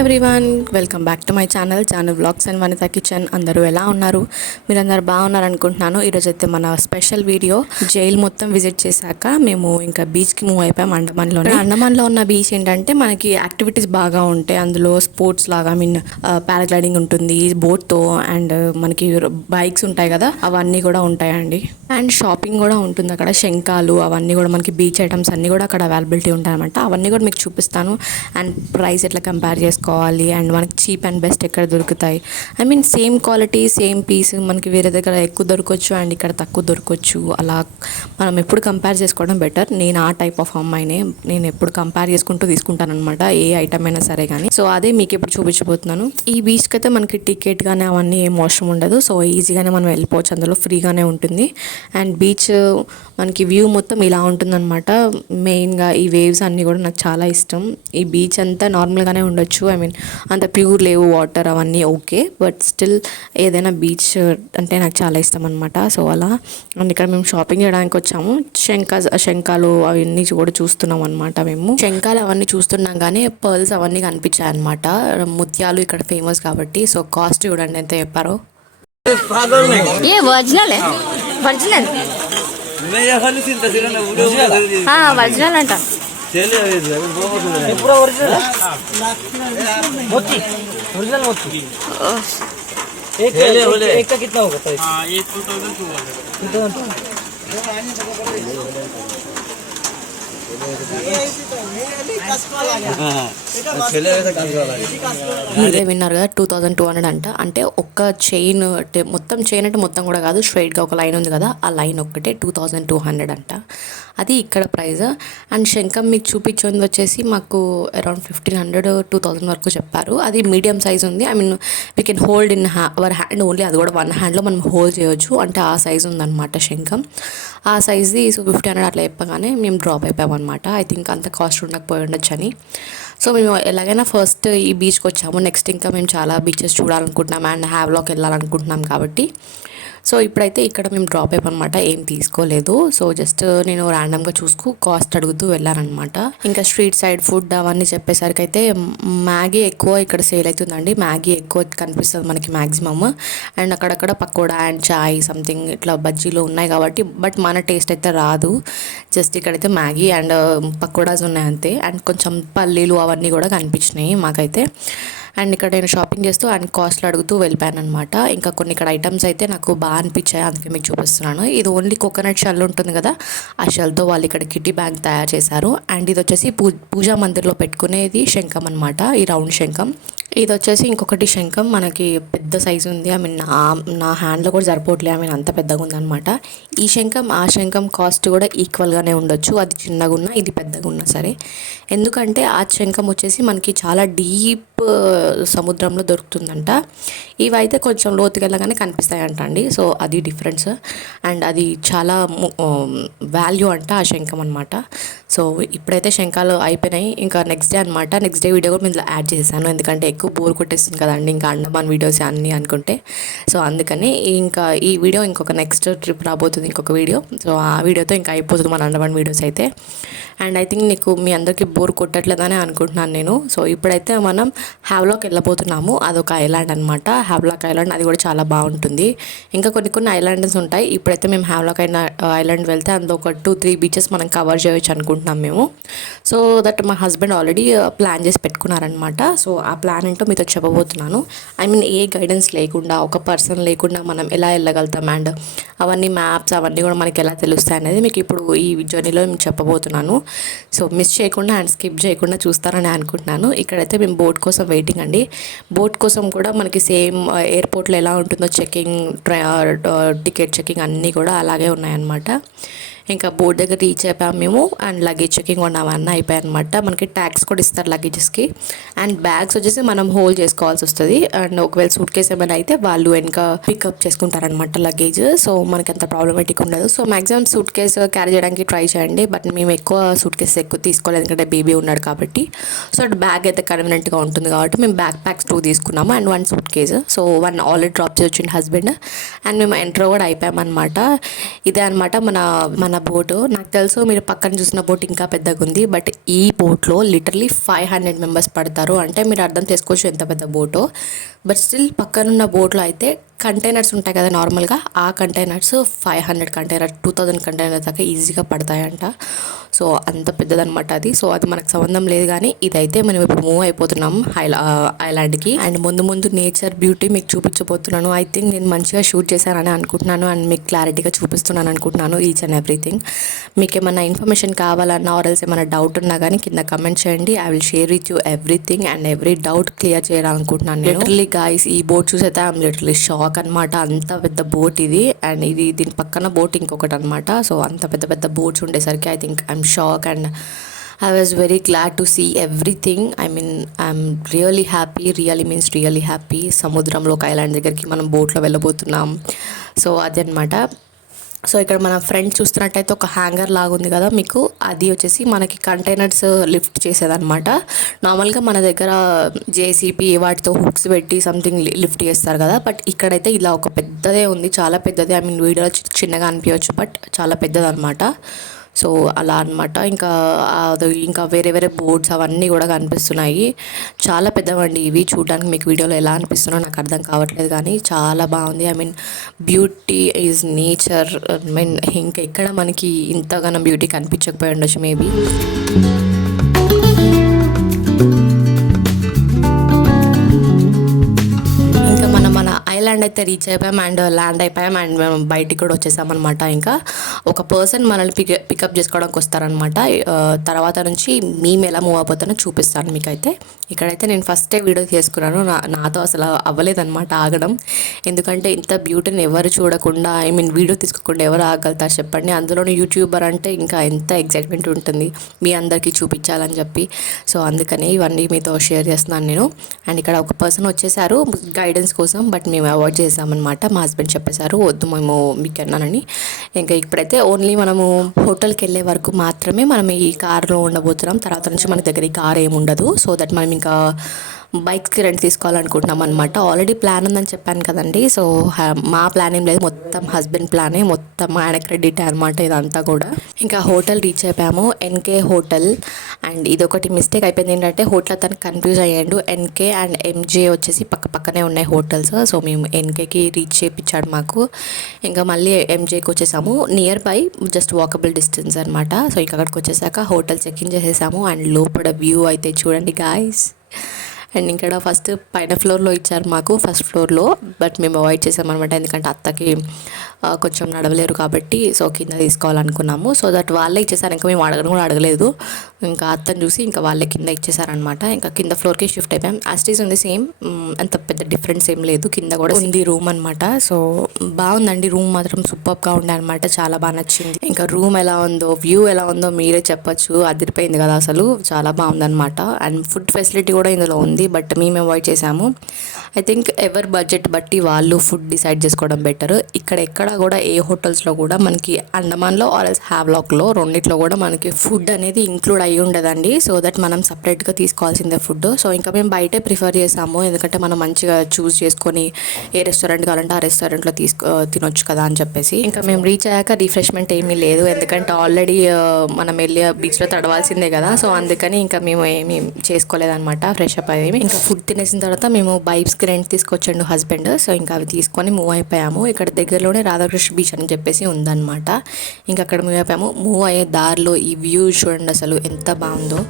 Everyone, welcome back to my channel vlogs and Vanitha kitchen. అందరూ ఎలా ఉన్నారు? మీరందరూ బాగున్నారు అనుకుంటున్నాను. ఈరోజు అయితే మన స్పెషల్ వీడియో. జైలు మొత్తం విజిట్ చేశాక మేము ఇంకా బీచ్కి మూవ్ అయిపోయాం అండమాన్లోనే. అండమాన్లో ఉన్న బీచ్ ఏంటంటే మనకి యాక్టివిటీస్ బాగా ఉంటాయి. అందులో స్పోర్ట్స్ లాగా పారాగ్లైడింగ్ ఉంటుంది బోట్తో, అండ్ మనకి బైక్స్ ఉంటాయి కదా, అవన్నీ కూడా ఉంటాయండి. అండ్ షాపింగ్ కూడా ఉంటుంది అక్కడ. శంఖాలు అవన్నీ కూడా మనకి బీచ్ ఐటమ్స్ అన్నీ కూడా అక్కడ అవైలబిలిటీ ఉంటాయన్నమాట. అవన్నీ కూడా మీకు చూపిస్తాను. అండ్ ప్రైస్ ఎట్లా కంపేర్ చేసుకోవాలి, అండ్ మనకి చీప్ అండ్ బెస్ట్ ఎక్కడ దొరుకుతాయి. సేమ్ క్వాలిటీ సేమ్ పీస్ మనకి వేరే దగ్గర ఎక్కువ దొరకవచ్చు అండ్ ఇక్కడ తక్కువ దొరకవచ్చు. అలా మనం ఎప్పుడు కంపేర్ చేసుకోవడం బెటర్. నేను ఆ టైప్ ఆఫ్ అమ్మాయినే. నేను ఎప్పుడు కంపేర్ చేసుకుంటూ తీసుకుంటాను అనమాట, ఏ ఐటమ్ అయినా సరే కానీ. సో అదే మీకు ఇప్పుడు చూపించబోతున్నాను. ఈ బీచ్కి అయితే మనకి టికెట్ కానీ అవన్నీ ఏం అవసరం ఉండదు. సో ఈజీగానే మనం వెళ్ళిపోవచ్చు, అందులో ఫ్రీగానే ఉంటుంది. అండ్ బీచ్ మనకి వ్యూ మొత్తం ఇలా ఉంటుందన్నమాట. మెయిన్గా ఈ వేవ్స్ అన్నీ కూడా నాకు చాలా ఇష్టం. ఈ బీచ్ అంతా నార్మల్గానే ఉండొచ్చు, అంత ప్యూర్ లేవు వాటర్ అవన్నీ ఓకే, బట్ స్టిల్ ఏదైనా బీచ్ అంటే నాకు చాలా ఇష్టం అనమాట. సో అలా అండ్ ఇక్కడ మేము షాపింగ్ చేయడానికి వచ్చాము. శంఖాలు అవన్నీ కూడా చూస్తున్నాం అనమాట. మేము శంఖాలు అవన్నీ చూస్తున్నాం కానీ పర్ల్స్ అవన్నీ కనిపించాయి అనమాట. ముత్యాలు ఇక్కడ ఫేమస్ కాబట్టి. సో కాస్ట్ చూడండి ఎంత చెప్పారో. ये ओरिजिनल है ओरिजिनल हाँ ओरिजिनल अंट मोती ओरिजिनल मोती एक का कितना होगा? ये 2200 మీరే విన్నారు కదా, 2200 అంట. అంటే ఒక్క చైన్ మొత్తం చైన్ అంటే మొత్తం కూడా కాదు, స్ట్రైట్గా ఒక లైన్ ఉంది కదా, ఆ లైన్ ఒక్కటే 2200 అంట. అది ఇక్కడ ప్రైస్. అండ్ శంఖం మీకు చూపించింది వచ్చేసి మాకు అరౌండ్ 1500-2000 వరకు చెప్పారు. అది మీడియం సైజ్ ఉంది. We can hold in our hand only. అది కూడా వన్ హ్యాండ్లో మనం హోల్డ్ చేయొచ్చు. అంటే ఆ సైజ్ ఉందన్నమాట శంఖం. ఆ సైజ్ది. సో 1500 అట్లా చెప్పగానే మేము డ్రాప్ అయిపోయాం అనమాట. ఐ థింక్ అంత కాస్ట్ ఉండకపోయి ఉండొచ్చు అని. సో మేము ఎలాగైనా ఫస్ట్ ఈ బీచ్కి వచ్చాము. నెక్స్ట్ ఇంకా మేము చాలా బీచెస్ చూడాలనుకుంటున్నాం అండ్ హ్యావ్లాక్ వెళ్ళాలనుకుంటున్నాం కాబట్టి. సో ఇప్పుడైతే ఇక్కడ మేము డ్రాప్ అయిపోయామన్నమాట. ఏం తీసుకోలేదు. సో జస్ట్ నేను ర్యాండమ్గా కాస్ట్ అడుగుతూ వెళ్ళానమాట. ఇంకా స్ట్రీట్ సైడ్ ఫుడ్ అవన్నీ చెప్పేసరికి అయితే మ్యాగీ ఎక్కువ ఇక్కడ సేల్ అవుతుందండి. మ్యాగీ ఎక్కువ కనిపిస్తుంది మనకి మ్యాక్సిమమ్. అండ్ అక్కడక్కడ పకోడా అండ్ చాయ్ సంథింగ్ ఇట్లా బజ్జీలు ఉన్నాయి కాబట్టి, బట్ మన టేస్ట్ అయితే రాదు. జస్ట్ ఇక్కడైతే మ్యాగీ అండ్ పకోడాస్ ఉన్నాయి అంతే. అండ్ కొంచెం పల్లీలు అవన్నీ కూడా కనిపించినాయి మాకైతే. అండ్ ఇక్కడ నేను షాపింగ్ చేస్తూ అండ్ కాస్ట్లు అడుగుతూ వెళ్ళిపోయాను అనమాట. ఇంకా కొన్ని ఇక్కడ ఐటమ్స్ అయితే నాకు బాగా అనిపించాయి, అందుకే మీకు చూపిస్తున్నాను. ఇది ఓన్లీ కోకోనట్ షెల్ ఉంటుంది కదా, ఆ షెల్తో వాళ్ళు ఇక్కడ కిటీ బ్యాగ్ తయారు చేశారు. అండ్ ఇది వచ్చేసి పూజా మందిర్లో పెట్టుకునేది శంఖం అనమాట, ఈ రౌండ్ శంఖం. ఇది వచ్చేసి ఇంకొకటి శంఖం మనకి పెద్ద సైజు ఉంది. నా హ్యాండ్లో కూడా సరిపోవట్లే, అంత పెద్దగా ఉందన్నమాట. ఈ శంఖం ఆ శంఖం కాస్ట్ కూడా ఈక్వల్గానే ఉండొచ్చు, అది చిన్నగా ఉన్నా ఇది పెద్దగా ఉన్నా సరే. ఎందుకంటే ఆ శంఖం వచ్చేసి మనకి చాలా డీప్ సముద్రంలో దొరుకుతుందంట. ఇవైతే కొంచెం లోతుకి వెళ్ళగానే కనిపిస్తాయంట అండి. సో అది డిఫరెన్స్. అండ్ అది చాలా వాల్యూ అంట ఆ శంఖం అనమాట. సో ఇప్పుడైతే శంఖాలు అయిపోయినాయి. ఇంకా నెక్స్ట్ డే అనమాట. నెక్స్ట్ డే వీడియో కూడా ఇందులో యాడ్ చేశాను, ఎందుకంటే ఎక్కువ బోర్ కొట్టేస్తుంది కదండి ఇంకా అండమాన్ వీడియోస్ అన్నీ అనుకుంటే. సో అందుకని ఇంకా ఈ వీడియో ఇంకొక నెక్స్ట్ ట్రిప్ రాబోతుంది, ఇంకొక వీడియో. సో ఆ వీడియోతో ఇంకా అయిపోతుంది మన అండమాన్ వీడియోస్ అయితే. అండ్ ఐ థింక్ మీ అందరికీ బోర్ కొట్టట్లేదని అనుకుంటున్నాను నేను. సో ఇప్పుడైతే మనం హ్యావ్లాక్ వెళ్ళబోతున్నాము. అదొక ఐలాండ్ అనమాట, హ్యావ్లాక్ ఐలాండ్. అది కూడా చాలా బాగుంటుంది. ఇంకా కొన్ని ఐలాండ్స్ ఉంటాయి. ఇప్పుడైతే మేము హ్యావ్లాక్ ఐలాండ్ వెళ్తే అందులో ఒక 2-3 బీచెస్ మనం కవర్ చేయొచ్చు అనుకుంటున్నాం మేము. సో దట్ మా హస్బెండ్ ఆల్రెడీ ప్లాన్ చేసి పెట్టుకున్నారనమాట. సో ఆ ప్లాన్ ఏంటో మీతో చెప్పబోతున్నాను. ఏ గైడెన్స్ లేకుండా, ఒక పర్సన్ లేకుండా మనం ఎలా వెళ్ళగలుగుతాం అండ్ అవన్నీ మ్యాప్స్ అవన్నీ కూడా మనకి ఎలా తెలుస్తాయి అనేది మీకు ఇప్పుడు ఈ జర్నీలో నేను చెప్పబోతున్నాను. సో మిస్ చేయకుండా అండ్ స్కిప్ చేయకుండా చూస్తారని అనుకుంటున్నాను. ఇక్కడైతే మేము బోట్ కోసం వెయిటింగ్ అండి. బోట్ కోసం కూడా మనకి సేమ్ ఎయిర్పోర్ట్లో ఎలా ఉంటుందో చెకింగ్, టికెట్ చెకింగ్ అన్నీ కూడా అలాగే ఉన్నాయన్నమాట. ఇంకా బోట్ దగ్గర రీచ్ అయిపోయాం మేము. అండ్ లగేజ్ చెకింగ్ అవన్నీ అయిపోయాయి అనమాట. మనకి ట్యాక్స్ కూడా ఇస్తారు లగేజెస్కి. అండ్ బ్యాగ్స్ వచ్చేసి మనం హోల్డ్ చేసుకోవాల్సి వస్తుంది. అండ్ ఒకవేళ సూట్ కేసు ఏమైనా అయితే వాళ్ళు వెనక పికప్ చేసుకుంటారనమాట లగేజ్. సో మనకి అంత ప్రాబ్లమేటిక్ ఉండదు. So maximum suit case carry చేయడానికి ట్రై చేయండి. బట్ మేము ఎక్కువ సూట్ కేసు ఎక్కువ తీసుకోలేదు, ఎందుకంటే బేబీ ఉన్నాడు కాబట్టి. సో అటు బ్యాగ్ అయితే కన్వీనియంట్గా ఉంటుంది కాబట్టి మేము బ్యాక్ ప్యాక్స్ 2 తీసుకున్నాము and 1 suit case. So 1 already drop చేసి వచ్చింది హస్బెండ్. అండ్ మేము ఎంటర్ కూడా అయిపోయామన్నమాట. ఇదే అనమాట మన బోటు. నాకు తెలుసు మీరు పక్కన చూసిన బోట్ ఇంకా పెద్దగా ఉంది, బట్ ఈ బోట్లో లిటరలీ 500 మెంబర్స్ పడతారు. అంటే మీరు అర్థం చేసుకోవచ్చు ఎంత పెద్ద బోటో. బట్ స్టిల్ పక్కనున్న బోట్లో అయితే కంటైనర్స్ ఉంటాయి కదా నార్మల్గా, ఆ కంటైనర్స్ 500 కంటైనర్ 2000 కంటైనర్ దాకా ఈజీగా పడతాయంట. సో అంత పెద్దదనమాట అది. సో అది మనకు సంబంధం లేదు, కానీ ఇదైతే మనం ఇప్పుడు మూవ్ అయిపోతున్నాం ఐలాండ్కి. అండ్ ముందు నేచర్ బ్యూటీ మీకు చూపించబోతున్నాను. ఐ థింక్ నేను మంచిగా షూట్ చేశానని అనుకుంటున్నాను అండ్ మీకు క్లారిటీగా చూపిస్తున్నాను అనుకుంటున్నాను ఈచ్ అండ్ ఎవ్రీథింగ్. మీకు ఏమైనా ఇన్ఫర్మేషన్ కావాలన్నా ఆర్ఎల్స్ ఏమైనా డౌట్ ఉన్నా కానీ కింద కమెంట్ చేయండి. I will share with you everything and every doubt clear చేయాలనుకుంటున్నాను. లిటరలీ గైస్, ఈ బోట్ చూసైతే ఐఎమ్ లిటరలీ షాక్ అనమాట. అంత పెద్ద బోట్ ఇది. అండ్ దీని పక్కన బోట్ ఇంకొకటి అనమాట. సో అంత పెద్ద బోట్స్ ఉండేసరికి I think I'm shock and I was very glad to see everything. I mean, I'm really happy. Really means really happy. సముద్రంలో ఒక ఐలాండ్ దగ్గరికి మనం బోట్లో వెళ్ళబోతున్నాం. సో అదే అనమాట. సో ఇక్కడ మన ఫ్రంట్ చూస్తున్నట్టయితే ఒక హ్యాంగర్ లాగా ఉంది కదా మీకు, అది వచ్చేసి మనకి కంటైనర్స్ లిఫ్ట్ చేసేదన్నమాట. నార్మల్గా మన దగ్గర జేసీపీ వాటితో హుక్స్ పెట్టి సంథింగ్ లిఫ్ట్ చేస్తారు కదా, బట్ ఇక్కడైతే ఇలా ఒక పెద్దదే ఉంది, చాలా పెద్దది. ఐ మీన్ వీడియోలో చిన్నగా అనిపించవచ్చు, బట్ చాలా పెద్దది అనమాట. సో అలా అనమాట. ఇంకా వేరే బోర్డ్స్ అవన్నీ కూడా కనిపిస్తున్నాయి. చాలా పెద్దవండి ఇవి. చూడడానికి మీకు వీడియోలో ఎలా అనిపిస్తుందో నాకు అర్థం కావట్లేదు, కానీ చాలా బాగుంది. I mean beauty is nature. I mean ఇంకా ఎక్కడ మనకి ఇంతగానో బ్యూటీ కనిపించకపోయి ఉండొచ్చు మేబీ. ఐలాండ్ అయితే రీచ్ అయిపోయాం అండ్ ల్యాండ్ అయిపోయాం అండ్ మేము బయటికి కూడా వచ్చేసామన్నమాట. ఇంకా ఒక పర్సన్ మనల్ని పికప్ చేసుకోవడానికి వస్తారనమాట. తర్వాత నుంచి మేము ఎలా మూవ్ అయిపోతానో చూపిస్తాను మీకైతే. ఇక్కడైతే నేను ఫస్ట్ వీడియో చేసుకున్నాను. నాతో అసలు అవ్వలేదన్నమాట ఆగడం. ఎందుకంటే ఇంత బ్యూటీని ఎవరు చూడకుండా, ఐ మీన్ వీడియో తీసుకోకుండా ఎవరు ఆగలుగుతారు చెప్పండి. అందులోనే యూట్యూబర్ అంటే ఇంకా ఎంత ఎగ్జైట్మెంట్ ఉంటుంది మీ అందరికీ చూపించాలని చెప్పి. సో అందుకని ఇవన్నీ మీతో షేర్ చేస్తున్నాను నేను. అండ్ ఇక్కడ ఒక పర్సన్ వచ్చేసారు గైడెన్స్ కోసం, బట్ మేము అవాయిడ్ చేసామన్నమాట. మా హస్బెండ్ చెప్పేశారు వద్దు మేము మీకు అన్నానని. ఇంకా ఇప్పుడైతే ఓన్లీ మనము హోటల్కి వెళ్ళే వరకు మాత్రమే మనం ఈ కార్లో ఉండబోతున్నాం. తర్వాత నుంచి మన దగ్గర ఈ కార్ ఏమి ఉండదు. సో దట్ మనం ఇంకా బైక్స్కి రెంట్ తీసుకోవాలనుకుంటున్నాం అనమాట. ఆల్రెడీ ప్లాన్ ఉందని చెప్పాను కదండి. సో మా ప్లాన్ ఏం లేదు, మొత్తం హస్బెండ్ ప్లానే, మొత్తం ఆయన క్రెడిట్ అనమాట ఇదంతా కూడా. ఇంకా హోటల్ రీచ్ అయిపోయాము, ఎన్కే హోటల్. అండ్ ఇదొకటి మిస్టేక్ అయిపోయింది ఏంటంటే హోటల్ అతను కన్ఫ్యూజ్ అయ్యాడు. ఎన్కే అండ్ ఎంజే వచ్చేసి పక్కనే ఉన్నాయి హోటల్స్. సో మేము ఎన్కేకి రీచ్ చేయించాడు మాకు. ఇంకా మళ్ళీ ఎంజేకి వచ్చేసాము. Near by just walkable distance అనమాట. సో ఇంకా అక్కడికి వచ్చేసాక హోటల్ చెక్ ఇన్ చేసేసాము. అండ్ లోపల వ్యూ అయితే చూడండి గాయ్స్. అండ్ ఇక్కడ ఫస్ట్ పైన ఫ్లోర్లో ఇచ్చారు మాకు, ఫస్ట్ ఫ్లోర్లో. బట్ మేము అవాయిడ్ చేసామన్నమాట, ఎందుకంటే అత్తకి కొంచెం నడవలేరు కాబట్టి. సో కింద తీసుకోవాలనుకున్నాము. సో దట్ వాళ్ళే ఇచ్చేసారు. ఇంకా మేము అడగడం కూడా అడగలేదు. ఇంకా అత్తని చూసి ఇంకా వాళ్ళే కింద ఇచ్చేసారనమాట. ఇంకా కింద ఫ్లోర్కి షిఫ్ట్ అయిపోయాం. యాస్టీస్ ఉంది సేమ్, అంత పెద్ద డిఫరెన్స్ ఏం లేదు. కింద కూడా ఉంది రూమ్ అనమాట. సో బాగుందండి, రూమ్ మాత్రం సూపర్గా ఉండే అనమాట, చాలా బాగా నచ్చింది. ఇంకా రూమ్ ఎలా ఉందో, వ్యూ ఎలా ఉందో మీరే చెప్పచ్చు. అదిరిపోయింది కదా అసలు, చాలా బాగుందనమాట. అండ్ ఫుడ్ ఫెసిలిటీ కూడా ఇందులో ఉంది, బట్ మేము అవాయిడ్ చేసాము. ఐ థింక్ ఎవరి బడ్జెట్ బట్టి వాళ్ళు ఫుడ్ డిసైడ్ చేసుకోవడం బెటర్. ఎక్కడ కూడా ఏ హోటల్స్లో కూడా మనకి అండమాన్లో ఆర్ఎల్స్ హ్యావ్లాక్లో రెండిట్లో కూడా మనకి ఫుడ్ అనేది ఇంక్లూడ్ అయ్యి ఉండదండి. సో దట్ మనం సపరేట్గా తీసుకోవాల్సిందే ఫుడ్. సో ఇంకా మేము బయటే ప్రిఫర్ చేసాము, ఎందుకంటే మనం మంచిగా చూస్ చేసుకొని ఏ రెస్టారెంట్ కావాలంటే ఆ రెస్టారెంట్లో తినొచ్చు కదా అని చెప్పేసి. ఇంకా మేము రీచ్ అయ్యాక రిఫ్రెష్మెంట్ ఏమీ లేదు, ఎందుకంటే ఆల్రెడీ మనం వెళ్ళి బీచ్లో తడవాల్సిందే కదా. సో అందుకని ఇంకా మేము ఏమీ చేసుకోలేదన్నమాట, ఫ్రెష్ అప్ అయ్యి. ఇంకా ఫుడ్ తినేసిన తర్వాత మేము బైక్స్కి రెంట్ తీసుకొచ్చాడు హస్బెండ్. సో ఇంకా అవి తీసుకొని మూవ్ అయిపోయాము. ఇక్కడ దగ్గరలోనే రాధాకృష్ణ బీచ్ అని చెప్పేసి ఉందన్నమాట. ఇంకా అక్కడ మూవ్ అయిపోయాము. మూవ్ అయ్యే దారిలో ఈ వ్యూ చూడండి అసలు ఎంత బాగుందో.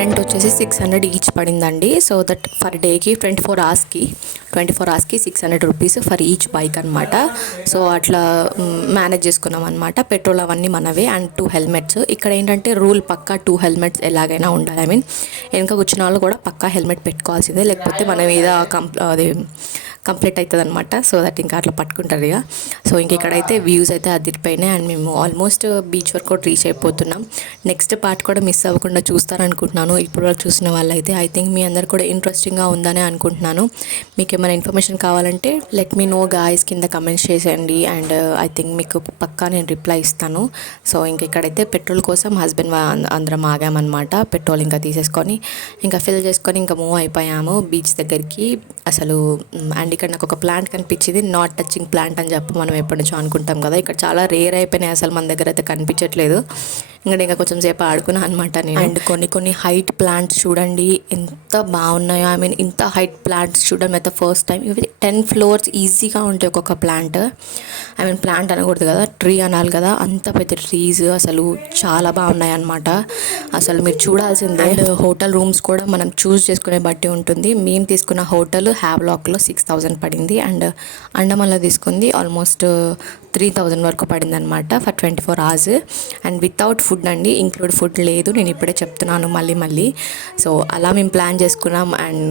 రెంట్ వచ్చేసి 600 ఈచ్ పడిందండి. సో దట్ ఫర్ డేకి 24 అవర్స్కి 600 రూపీస్ ఫర్ ఈచ్ బైక్ అనమాట. సో అట్లా మేనేజ్ చేసుకున్నాం అనమాట. పెట్రోల్ అవన్నీ మనవే అండ్ 2 హెల్మెట్స్. ఇక్కడ ఏంటంటే రూల్ పక్కా 2 హెల్మెట్స్ ఎలాగైనా ఉండాలి. ఐ మీన్ వెనక కూర్చున్న వాళ్ళు కూడా పక్కా హెల్మెట్ పెట్టుకోవాల్సిందే, లేకపోతే మన మీద కంప్లీట్ అవుతుంది అనమాట. సో దట్ ఇంకా అట్లా పట్టుకుంటారు ఇక. సో ఇంక ఇక్కడైతే వ్యూస్ అయితే అదిరిపోయినాయి అండ్ మేము ఆల్మోస్ట్ బీచ్ వరకు కూడా రీచ్ అయిపోతున్నాం. నెక్స్ట్ పార్ట్ కూడా మిస్ అవ్వకుండా చూస్తారనుకుంటున్నాను. ఇప్పుడు చూసిన వాళ్ళైతే ఐ థింక్ మీ అందరు కూడా ఇంట్రెస్టింగ్గా ఉందని అనుకుంటున్నాను. మీకు ఏమైనా ఇన్ఫర్మేషన్ కావాలంటే లెట్ మీ నో గాయస్, కింద కమెంట్స్ చేసేయండి. అండ్ ఐ థింక్ మీకు పక్కా నేను రిప్లై ఇస్తాను. సో ఇంక ఇక్కడైతే పెట్రోల్ కోసం హస్బెండ్ అందరం ఆగామన్నమాట. పెట్రోల్ ఇంకా తీసేసుకొని ఇంకా ఫిల్ చేసుకొని ఇంకా మూవ్ అయిపోయాము బీచ్ దగ్గరికి. అసలు అండ్ ఇక్కడ నాకు ఒక ప్లాంట్ కనిపించింది, నాట్ టచింగ్ ప్లాంట్ అని చెప్పి మనం ఎప్పటి నుంచో అనుకుంటాం కదా. ఇక్కడ చాలా రేర్ అయిపోయినాయి, అసలు మన దగ్గర అయితే కనిపించట్లేదు. ఇంకా కొంచెం సేపు ఆడుకున్నాను అనమాట నేను. అండ్ కొన్ని హైట్ ప్లాంట్స్ చూడండి ఎంత బాగున్నాయో. ఐ మీన్ ఇంత హైట్ ప్లాంట్స్ చూడడం అయితే ఫస్ట్ టైం. ఇవి 10 floors ఈజీగా ఉంటాయి ఒక్కొక్క ప్లాంట్. ఐ మీన్ ప్లాంట్ అనకూడదు కదా, ట్రీ అనాలి కదా. అంత పెద్ద ట్రీస్ అసలు చాలా బాగున్నాయి అనమాట. అసలు మీరు చూడాల్సిందే. అండ్ హోటల్ రూమ్స్ కూడా మనం చూస్ చేసుకునే బట్టి ఉంటుంది. మేము తీసుకున్న హోటల్ హ్యావ్లాక్లో 6,000 పడింది. అండ్ అండమాన్లో తీసుకుంది ఆల్మోస్ట్ 3,000 వరకు పడింది అనమాట for 24 hours. And without food అండి, ఇంక్లూడ్ ఫుడ్ లేదు. నేను ఇప్పుడే చెప్తున్నాను మళ్ళీ. సో అలా మేము ప్లాన్ చేసుకున్నాం. అండ్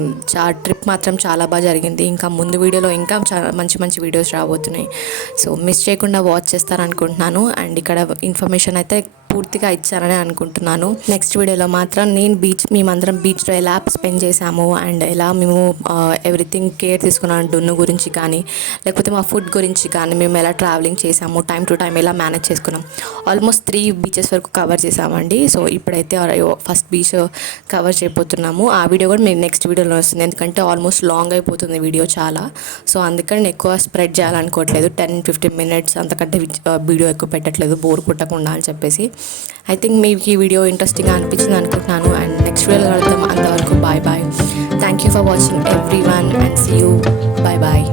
ట్రిప్ మాత్రం చాలా బాగా జరిగింది. ఇంకా ముందు వీడియోలో ఇంకా చాలా మంచి వీడియోస్ రాబోతున్నాయి. సో మిస్ చేయకుండా వాచ్ చేస్తారనుకుంటున్నాను. అండ్ ఇక్కడ ఇన్ఫర్మేషన్ అయితే పూర్తిగా ఇచ్చారని అనుకుంటున్నాను. నెక్స్ట్ వీడియోలో మాత్రం మేమందరం బీచ్లో ఎలా స్పెండ్ చేసాము అండ్ ఎలా మేము ఎవ్రీథింగ్ కేర్ తీసుకున్నాను, డున్ను గురించి కానీ లేకపోతే మా ఫుడ్ గురించి కానీ, మేము ఎలా ట్రావెలింగ్ చేసాము, టైం టు టైం ఎలా మేనేజ్ చేసుకున్నాం. ఆల్మోస్ట్ 3 beaches వరకు కవర్ చేసామండి. సో ఇప్పుడైతే ఫస్ట్ బీచ్ కవర్ చేయబోతున్నాము. ఆ వీడియో కూడా మీకు నెక్స్ట్ వీడియోలో వస్తుంది, ఎందుకంటే ఆల్మోస్ట్ లాంగ్ అయిపోతుంది వీడియో చాలా. సో అందుకని నేను ఎక్కువ స్ప్రెడ్ చేయాలనుకోవట్లేదు. 10-15 minutes అంతకంటే వీడియో ఎక్కువ పెట్టట్లేదు, బోర్ కొట్టకుండా అని చెప్పేసి. ఐ థింక్ మీకు ఈ వీడియో ఇంట్రెస్టింగ్గా అనిపించింది అనుకుంటున్నాను. అండ్ నెక్స్ట్ వీడియోలో కలుద్దాం. అంతవరకు bye. Thank you for watching everyone and see you. Bye.